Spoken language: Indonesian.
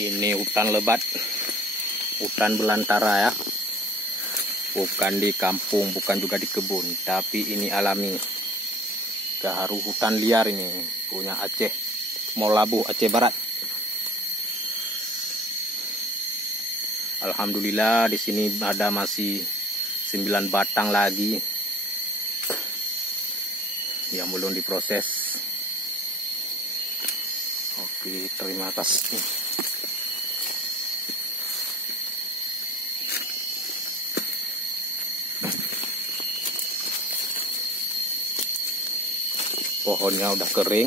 Ini hutan lebat, hutan belantara ya. Bukan di kampung, bukan juga di kebun, tapi ini alami. Gaharu hutan liar ini, punya Aceh, Maulabu, Aceh Barat. Alhamdulillah di sini ada masih 9 batang lagi yang belum diproses. Oke, terima kasih. Pohonnya udah kering.